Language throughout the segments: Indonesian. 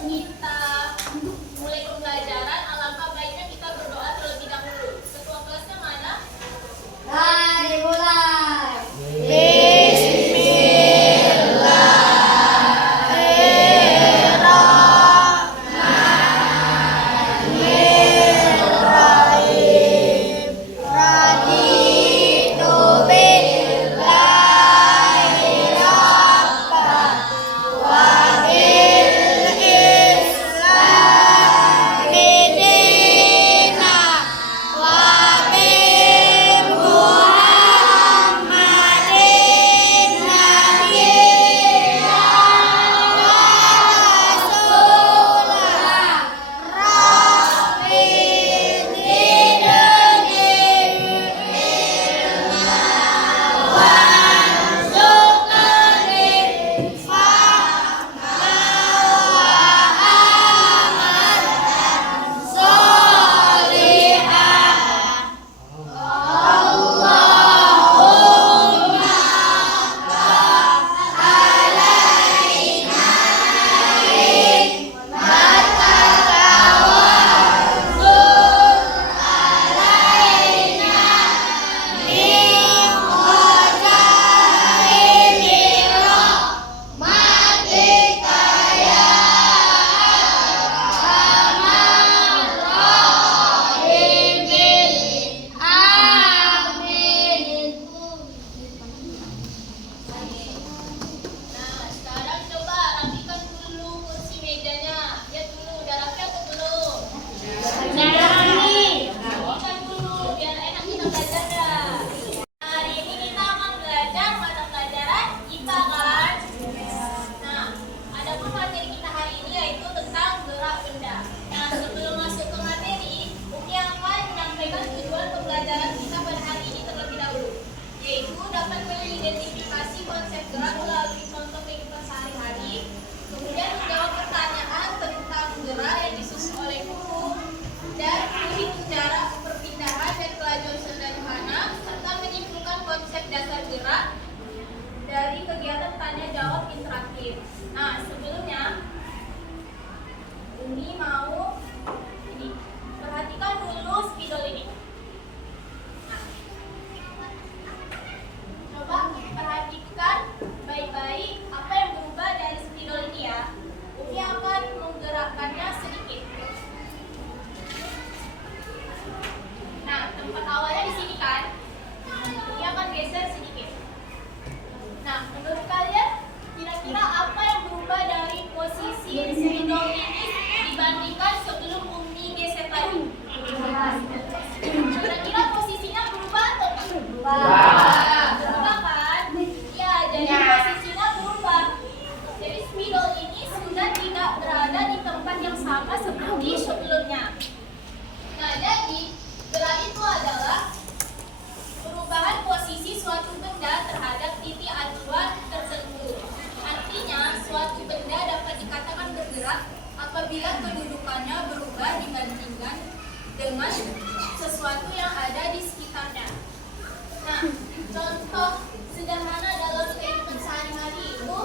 kita mulai pembelajaran, alangkah baiknya kita berdoa terlebih dahulu. Ketua kelasnya mana? Mari mulai. Dari kegiatan tanya jawab interaktif. Nah, sebelumnya Umi mau perhatikan dulu spidol ini. Nah, coba perhatikan baik-baik apa yang berubah dari spidol ini ya. Umi akan menggerakkannya sedikit. Nah, tempat awalnya di sini kan. Umi akan geser sedikit. Nah, menurut kalian kira-kira apa yang berubah dari posisi spidol ini dibandingkan sebelum Umi geser tadi? Kira-kira posisinya berubah atau tidak? Berubah kan? Ya, jadi posisinya berubah. Jadi spidol ini sudah tidak berada di tempat yang sama seperti sebelumnya. Nah, jadi gerak itu adalah perubahan posisi suatu benda terhadap titik acuan tertentu. Artinya, suatu benda dapat dikatakan bergerak apabila kedudukannya berubah dibandingkan dengan sesuatu yang ada di sekitarnya. Nah, contoh sederhana dalam kehidupan sehari-hari itu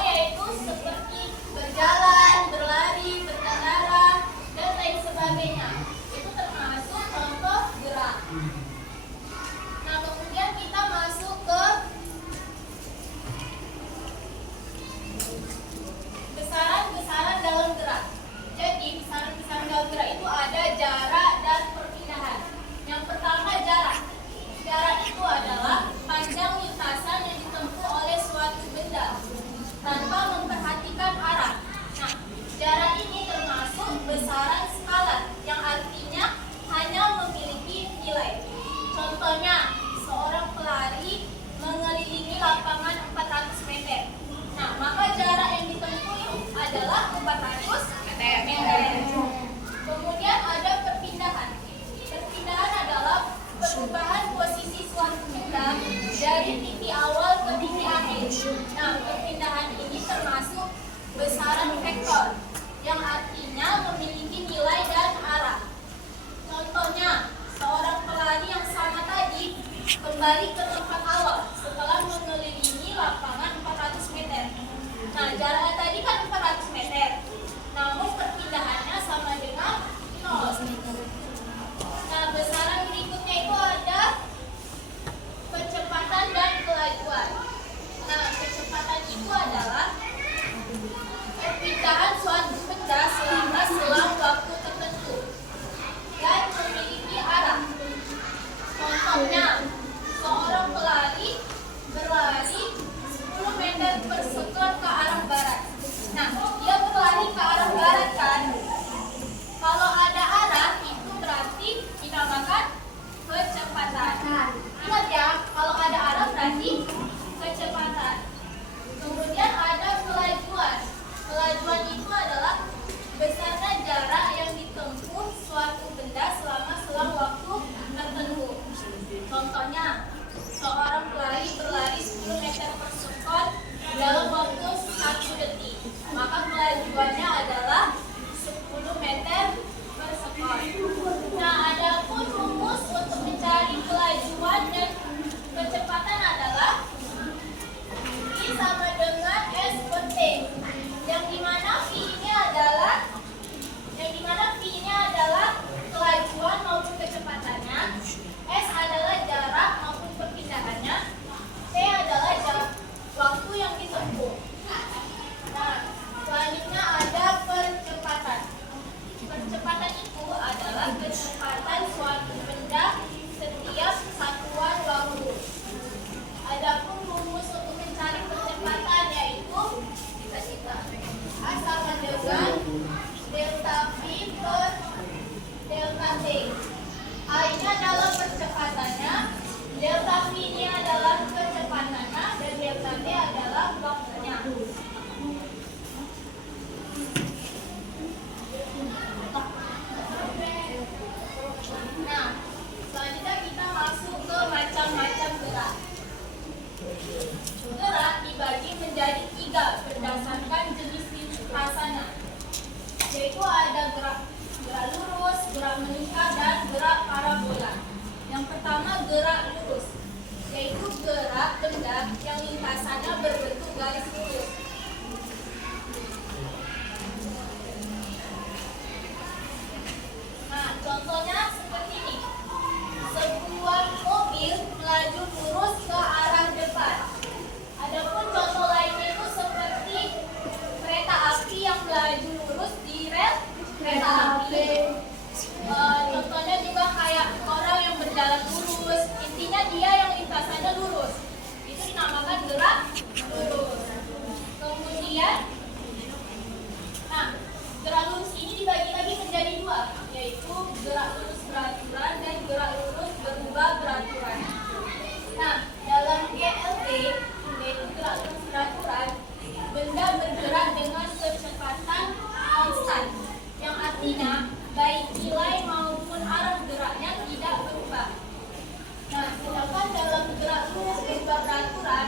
yaitu seperti berjalan, berlari, berkendara, dan lain sebagainya. Itu termasuk contoh gerak. Nah, kemudian kita masuk ke besaran-besaran dalam gerak. Jadi, besaran-besaran dalam gerak itu ada jarak dan perpindahan. Yang pertama, jarak. Jarak itu adalah panjang lintasan yang ditempuh oleh suatu benda tanpa memperhatikan arah. Nah, jarak ini termasuk besaran skalar yang artinya hanya memiliki nilai. Contohnya, seorang pelari mengelilingi lapangan 400 meter. Nah, maka jarak yang ditempuh adalah 400 meter. Kemudian ada perpindahan. Perpindahan adalah perubahan posisi suatu benda dari titik awal ke titik akhir. Nah, perpindahan ini termasuk besaran vektor yang artinya memiliki nilai dan arah. Contohnya, seorang pelari yang sama tadi kembali ke tempat awal setelah mengelilingi lapangan 400 meter. Nah, jaraknya tadi kan 400 meter. Namun perpindahannya sama dengan 0. Nah, besaran berikutnya itu ada kecepatan dan kelajuan. Nah, kecepatan itu adalah perpindahan suatu benda selama selang waktu tertentu dan memiliki arah. Contohnya, seorang pelari berlari 10 meter per sekon ke arah barat. Nah, dia berlari ke arah barat kan? Kalau ada arah, itu berarti dinamakan kecepatan. Ingat ya, kalau ada arah berarti kecepatan. Kemudian ada kelajuan. Kelajuan itu adalah besarnya jarak yang ditempuh suatu benda selama selang waktu tertentu. Contohnya, seorang pelari berlari 10 meter per sekon dalam waktu 1 detik. Maka kelajuannya adalah 10 meter per sekon. Nah, ada pun rumus untuk mencari kelajuan dan kecepatan adalah V sama dengan S per T. Yang dimana V ini adalah kelajuan maupun kecepatannya, S adalah jarak maupun perpindahannya, T adalah waktu yang ditempuh. Nah, selanjutnya ada percepatan. Percepatan itu adalah kecepatan suatu benda setiap satuan waktu. Adapun rumus untuk mencari percepatan yaitu A sama dengan delta V per delta T. A ini adalah percepatannya, delta V ini adalah kecepatannya, dan delta T adalah waktunya. Nah, selanjutnya kita masuk ke macam-macam gerak. Gerak dibagi menjadi 3 berdasarkan jenis lintasannya, yaitu ada gerak lurus, gerak meningkat, dan gerak parabola. Yang pertama gerak lurus, yaitu gerak benda yang lintasannya berbentuk garis lurus. Nah, contohnya seperti ini. Sebuah mobil melaju lurus ke arah depan. Adapun contoh lainnya itu seperti kereta api yang melaju lurus di rel kereta api. Contohnya juga kayak orang yang berjalan lurus. Intinya dia yang lintasannya lurus. Itu dinamakan gerak lurus. Kemudian, nah, gerak lurus ini dibagi lagi menjadi 2, yaitu gerak lurus beraturan dan gerak lurus berubah beraturan. Nah, dalam GLB, yaitu gerak lurus beraturan, benda bergerak dengan kecepatan konstan, yang artinya baik nilai maupun arah geraknya tidak berubah. Nah, sedangkan dalam gerak lurus berubah beraturan,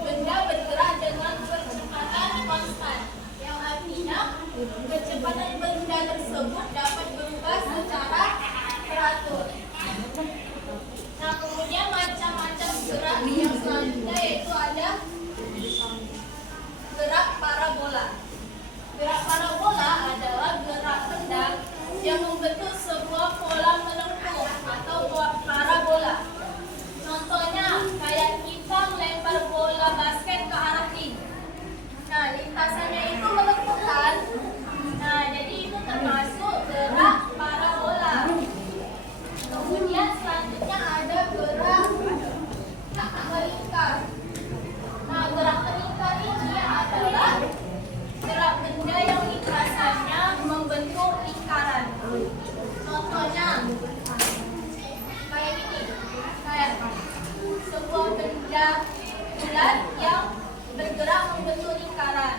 benda bergerak dengan kecepatan konstan, yang artinya kecepatan benda tersebut dapat berubah secara teratur. Nah, kemudian macam-macam gerak yang selanjutnya yaitu ada gerak parabola. Gerak parabola adalah gerak benda yang membentuk sebuah pola melengkung atau parabola. Contohnya kayak kita melempar bola basket ke arah ring. Nah, lintasannya itu melengkung kan? Nah, jadi itu termasuk gerak parabola. Kemudian selanjutnya ada gerak melingkar. Nah, gerak melingkar ini adalah gerak benda yang lintasannya membentuk lingkaran. Contohnya kayak gini, kayak sebuah benda bulat yang bergerak membentuk lingkaran.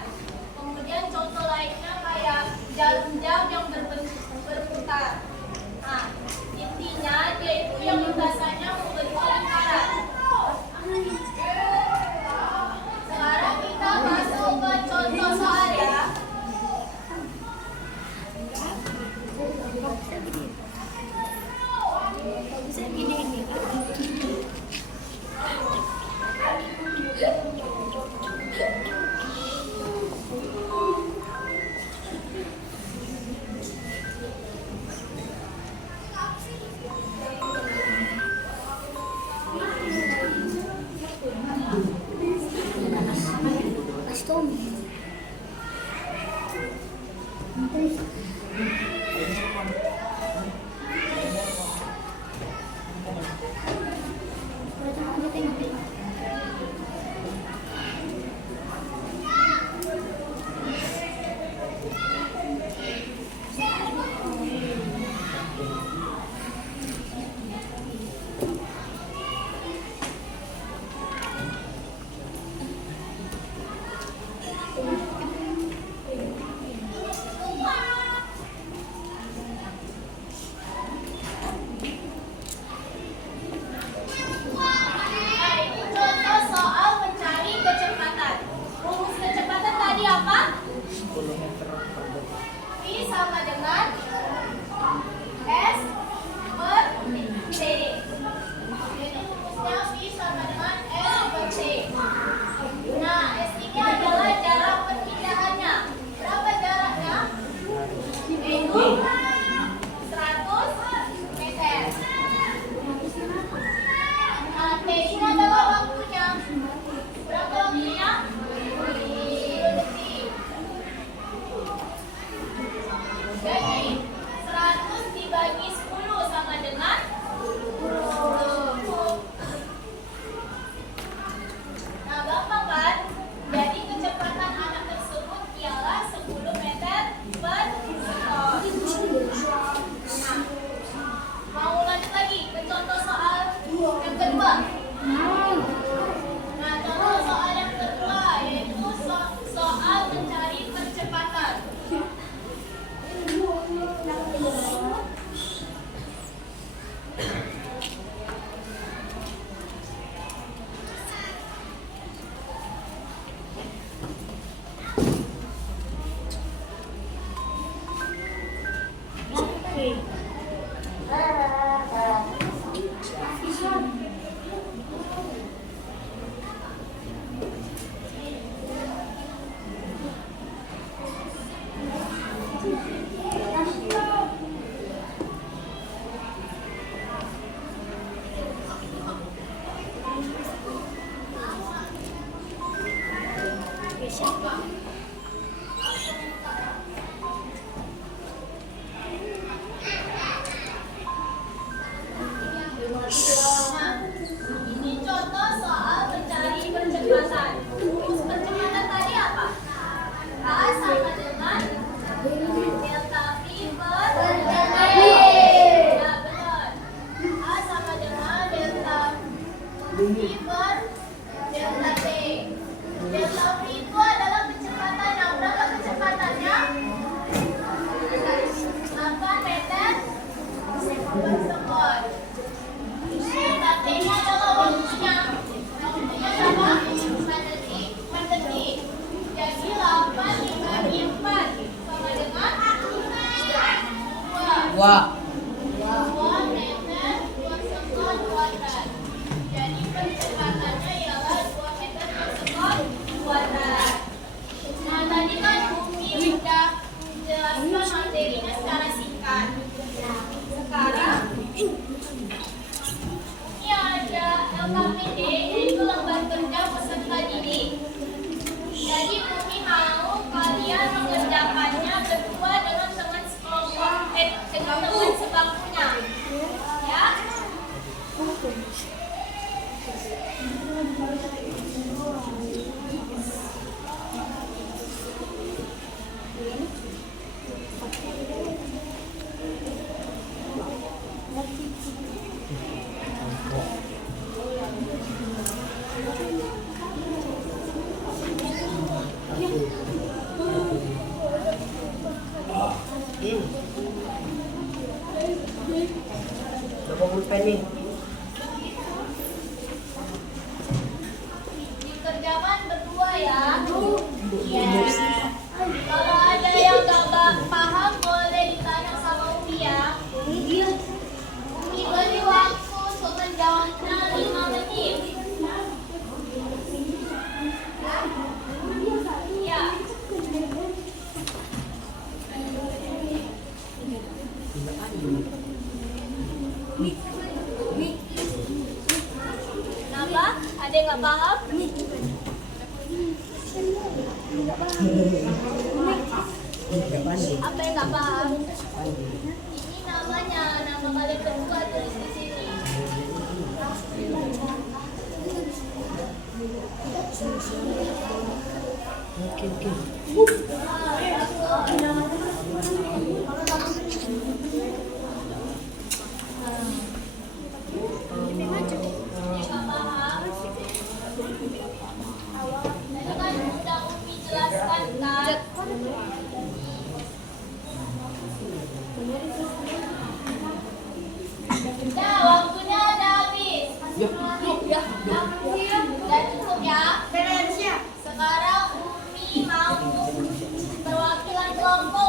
Kemudian contoh lainnya kayak jarum jam yang berputar. Nah, intinya dia itu yang lintasannya membentuk lingkaran. Sekarang kita masuk ke contoh soal ya. Nah, ini contoh soal mencari percepatan. Rumus percepatan tadi apa? A sama dengan delta V per delta T. Nah, benar. A sama dengan delta V per delta T. Delta V itu adalah kecepatan. Yang berapa kecepatannya? 8 meter per sekon. Delta T-nya adalah waktunya. Waktunya berapa? 4 detik. Jadi 8 dibagi 4 sama dengan 2. Wah. 2 meter per sekon kuadrat. Jadi percepatannya ialah 2 meter per sekon kuadrat. Nah, tadi kan Umi sudah menjelaskan materinya secara singkat. Sekarang ini ada LKPD, yaitu lembar kerja peserta didik. Jadi Umi mau kalian mengerjakannya berdua dengan teman sekelompok, dengan teman sebangkunya. Ya. Coba pulpen nih. Dikerjakan berdua ya. Iya. Kalau ada yang nggak paham boleh ditanya sama Umi ya. Umi beri waktu untuk menjawabnya 5 menit. Ya. Kenapa? Ada yang nggak paham? Apa yang nggak paham? Ini namanya, nama kalian berdua tulis di sini. Ini nggak paham? Tadi kan udah Umi jelaskan kan? Udah, waktunya udah habis. Udah cukup ya. Sekarang Umi mau perwakilan kelompok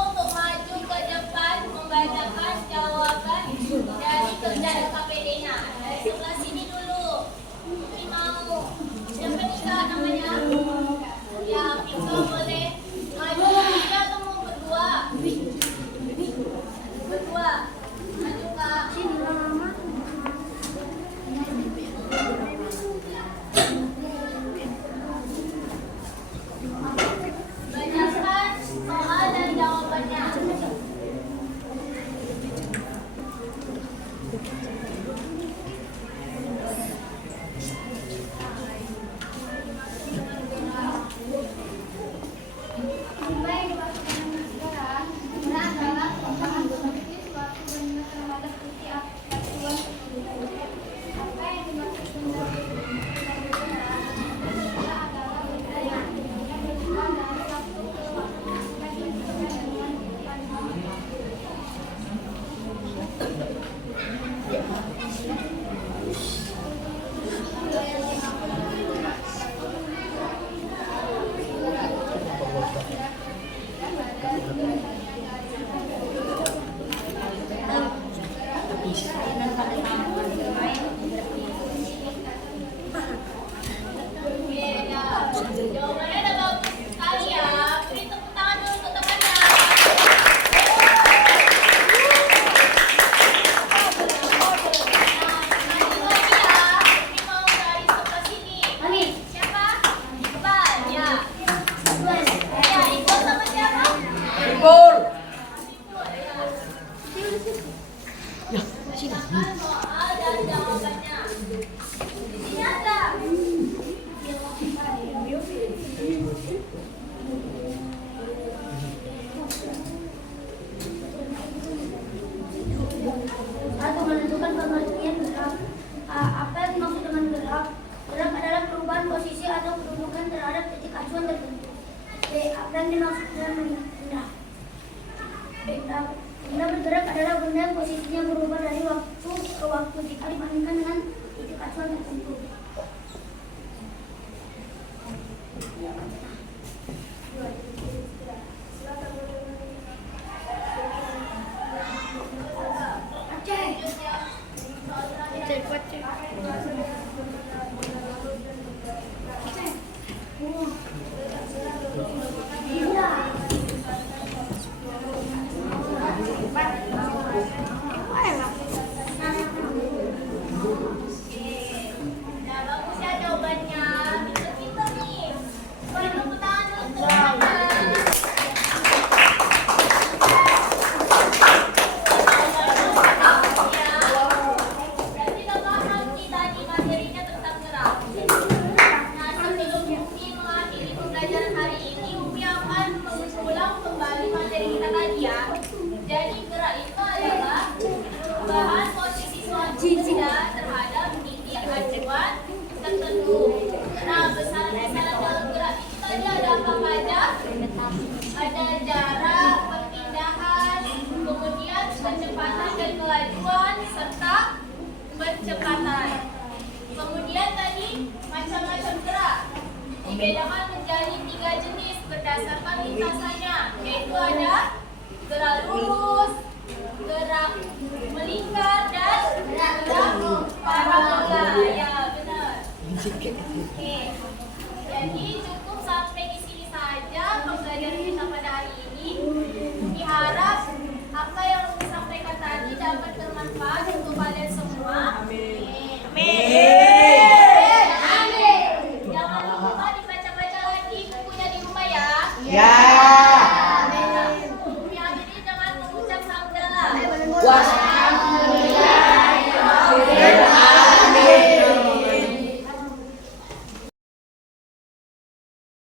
jawabannya. Di sini ada. Satu, menentukan pengertian gerak. Apa yang dimaksud dengan gerak? Gerak adalah perubahan posisi atau kedudukan terhadap titik acuan tertentu. B. Apa yang dimaksud dengan benda? Benda bergerak adalah benda yang posisinya berubah dari waktu ke waktu jika dibandingkan dengan titik acuan tertentu. Nah, bagus ya jawabannya. Pinter-pinter nih. Boleh tepuk tangan dulu untuk teman-teman. Berarti udah paham nih tadi materinya tentang gerak. Nah, sebelum Umi mengakhiri pembelajaran hari ini, Umi akan mengulang kembali materi kita tadi ya. Jadi gerak itu adalah perubahan posisi suatu benda terhadap titik acuan tertentu. Nah, besaran-besaran dalam gerak itu tadi ada apa aja? Ada jarak, perpindahan, kemudian kecepatan dan kelajuan, serta percepatan. Kemudian tadi macam-macam gerak dibedakan menjadi 3 jenis berdasarkan lintasannya, yaitu ada gerak lurus, gerak melingkar, dan gerak parabola. Ya, benar. Oke,